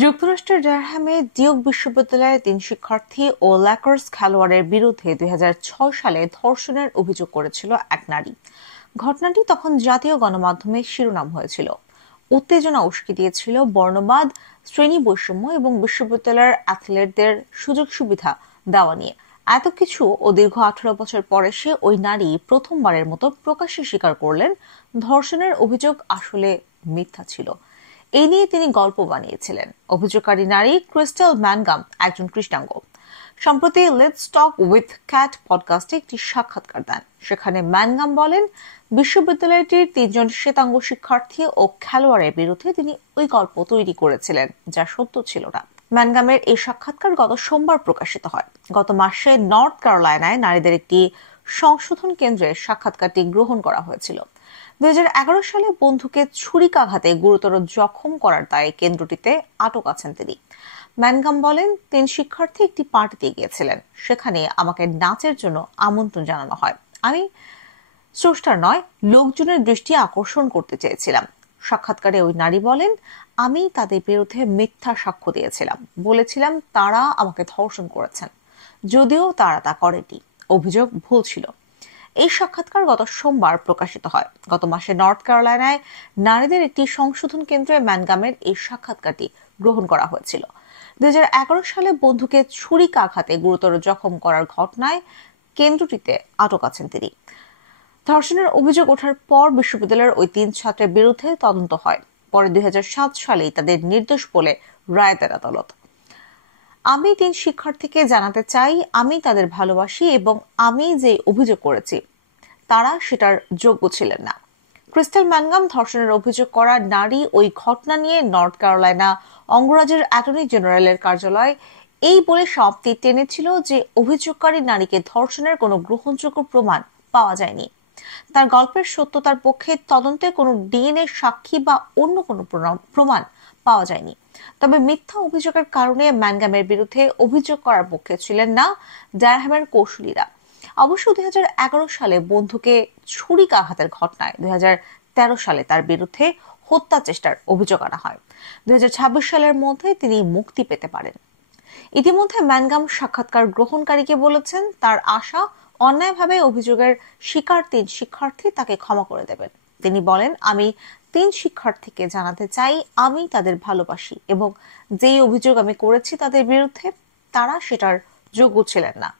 যুক্তরাষ্ট্রের ডারহামে ডিউক বিশ্ববিদ্যালয়ের ৩ শিক্ষার্থী ও ল্যাকার্স খেলোয়াড়ের বিরুদ্ধে ২০০৬ সালে ধর্ষণের অভিযোগ করেছিল এক নারী। ঘটনাটি তখন জাতীয় গণমাধ্যমে শিরোনাম হয়েছিল। উত্তেজনা উস্কে দিয়েছিল বর্ণবাদ, শ্রেণী বৈষম্য এবং বিশ্ববিদ্যালয়ের অ্যাথলেটদের সুযোগ সুবিধা দেওয়া নিয়ে। এত কিছু ও দীর্ঘ ১৮ বছর পরে সে ওই নারী প্রথমবারের মতো প্রকাশ্যে স্বীকার করলেন ধর্ষণের অভিযোগ আসলে মিথ্যা ছিল। এই নিয়ে তিনি গল্প বানিয়েছিলেন। অভিযোগকারী নারী ক্রিস্টাল ম্যানগাম একজন কৃষ্ণাঙ্গ। সম্প্রতি লেটস টক উইথ ক্যাট পডকাস্টে একটি সাক্ষাৎকার দেন। সেখানে ম্যানগাম বলেন, বিশ্ববিদ্যালয়টির ৩ জন শ্বেতাঙ্গ শিক্ষার্থী ও খেলোয়াড়ের বিরুদ্ধে তিনি ওই গল্প তৈরি করেছিলেন, যা সত্য ছিল না। ম্যানগামের এই সাক্ষাৎকার গত সোমবার প্রকাশিত হয়। গত মাসে নর্থ ক্যারোলাইনায় নারীদের একটি সংশোধন কেন্দ্রে সাক্ষাৎকারটি গ্রহণ করা হয়েছিল। ২০১১ সালে বন্ধুকে ছুরিকাঘাতে গুরুতর জখম করার দায়ে কেন্দ্রটিতে আটক আছেন তিনি। ম্যানগাম বলেন, ৩ শিক্ষার্থী একটি পার্টিতে গিয়েছিলেন। সেখানে আমাকে নাচের জন্য আমন্ত্রণ জানানো হয়। আমি স্রষ্টার নয়, লোকজনের দৃষ্টি আকর্ষণ করতে চেয়েছিলাম। সাক্ষাৎকারে ওই নারী বলেন, আমি তাদের বিরুদ্ধে মিথ্যা সাক্ষ্য দিয়েছিলাম, বলেছিলাম তারা আমাকে ধর্ষণ করেছেন, যদিও তারা তা করেনি। অভিযোগ ভুল ছিল। এই সাক্ষাৎকার গত সোমবার প্রকাশিত হয়। গত মাসে নর্থ ক্যারোলাইনায় নারীদের একটি সংশোধন কেন্দ্রে ম্যানগামের এই সাক্ষাৎকারটি গ্রহণ করা হয়েছিল। ২০১১ সালে বন্ধুকে ছুরিকাঘাতে গুরুতর জখম করার ঘটনায় কেন্দ্রটিতে আটক আছেন তিনি। ধর্ষণের অভিযোগ ওঠার পর বিশ্ববিদ্যালয়ের ওই ৩ ছাত্রের বিরুদ্ধে তদন্ত হয়। পরে ২০০৭ সালেই তাদের নির্দোষ বলে রায় দেন আদালত। আমি ৩ শিক্ষার্থীকে জানাতে চাই, আমি তাদের ভালোবাসি এবং আমি যে অভিযোগ করেছি তারা সেটার যোগ্য ছিলেন না। ক্রিস্টাল ম্যানগাম ধর্ষণের অভিযোগ করা নারী ওই ঘটনা নিয়ে নর্থ ক্যারোলাইনা অঙ্গরাজ্যের অ্যাটর্নি জেনারেলের কার্যালয় এই বলে সমাপ্তি টেনেছিল যে অভিযোগকারী নারীকে ধর্ষণের কোনো গ্রহণযোগ্য প্রমাণ পাওয়া যায়নি। তার গল্পের সত্যতার পক্ষে তদন্তে কোনো ডিএনএ সাক্ষী বা অন্য কোনো প্রমাণ পাওয়া যায়নি। তবে মিথ্যা অভিযোগের কারণে ম্যানগামের বিরুদ্ধে অভিযোগ করার পক্ষে ছিলেন না ডারহামের কৌশলীরা। অবশ্য ২০১১ সালে বন্ধুকে ছুরিকাঘাতের ঘটনায় ২০১৩ সালে তার বিরুদ্ধে হত্যা চেষ্টার অভিযোগ আনা হয়। ২০২৬ সালের মধ্যে তিনি মুক্তি পেতে পারেন। ইতিমধ্যে ম্যানগাম সাক্ষাৎকার গ্রহণকারীকে বলেছেন, তার আশা অন্যায়ভাবে অভিযোগের শিকার ৩ শিক্ষার্থী তাকে ক্ষমা করে দেবেন। তিনি বলেন, আমি ৩ শিক্ষার্থীকে জানাতে চাই, আমি তাদের ভালোবাসি এবং যেই অভিযোগ আমি করেছি তাদের বিরুদ্ধে তারা সেটার যোগ্য ছিলেন না।